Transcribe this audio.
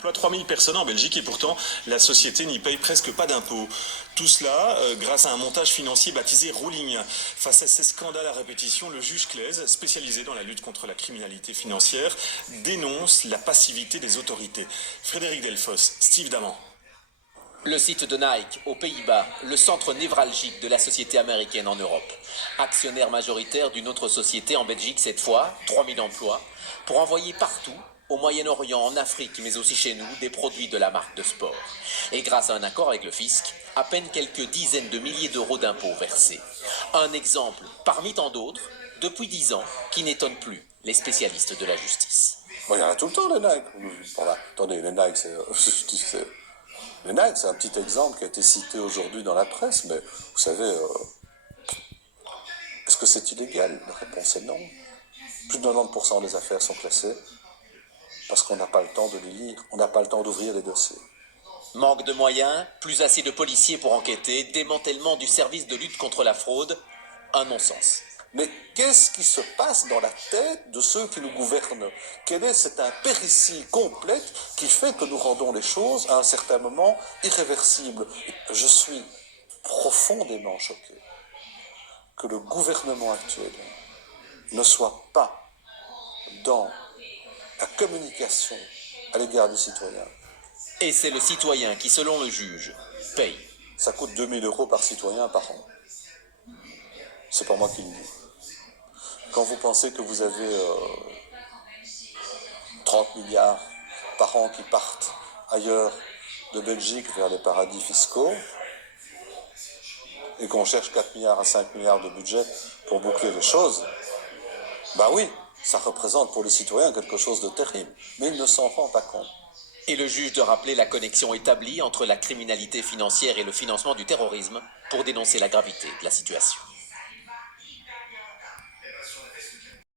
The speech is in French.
emploie 3000 personnes en Belgique et pourtant la société n'y paye presque pas d'impôts. Tout cela grâce à un montage financier baptisé Ruling. Face à ces scandales à répétition, le juge Claise, spécialisé dans la lutte contre la criminalité financière, dénonce la passivité des autorités. Frédéric Delfosse, Steve Daman. Le site de Nike, aux Pays-Bas, le centre névralgique de la société américaine en Europe. Actionnaire majoritaire d'une autre société en Belgique cette fois, 3000 emplois, pour envoyer partout, au Moyen-Orient, en Afrique, mais aussi chez nous, des produits de la marque de sport. Et grâce à un accord avec le fisc, à peine quelques dizaines de milliers d'euros d'impôts versés. Un exemple, parmi tant d'autres, depuis 10 ans, qui n'étonne plus les spécialistes de la justice. Bon, il y en a tout le temps, les Nike. Bon, là, attendez, les Nike, les Nike, c'est un petit exemple qui a été cité aujourd'hui dans la presse, mais vous savez, est-ce que c'est illégal? La réponse est non. Plus de 90% des affaires sont classées parce qu'on n'a pas le temps de les lire, on n'a pas le temps d'ouvrir les dossiers. Manque de moyens, plus assez de policiers pour enquêter, démantèlement du service de lutte contre la fraude, un non-sens. Mais qu'est-ce qui se passe dans la tête de ceux qui nous gouvernent? Quelle est cette impéritie complète qui fait que nous rendons les choses, à un certain moment, irréversibles? Je suis profondément choqué que le gouvernement actuel ne soit pas dans la communication à l'égard des citoyens. Et c'est le citoyen qui, selon le juge, paye. Ça coûte 2000 € par citoyen par an. C'est pas moi qui le dis. Quand vous pensez que vous avez 30 milliards par an qui partent ailleurs de Belgique vers les paradis fiscaux, et qu'on cherche 4 milliards à 5 milliards de budget pour boucler les choses, bah oui, ça représente pour les citoyens quelque chose de terrible, mais ils ne s'en rendent pas compte. Et le juge de rappeler la connexion établie entre la criminalité financière et le financement du terrorisme pour dénoncer la gravité de la situation.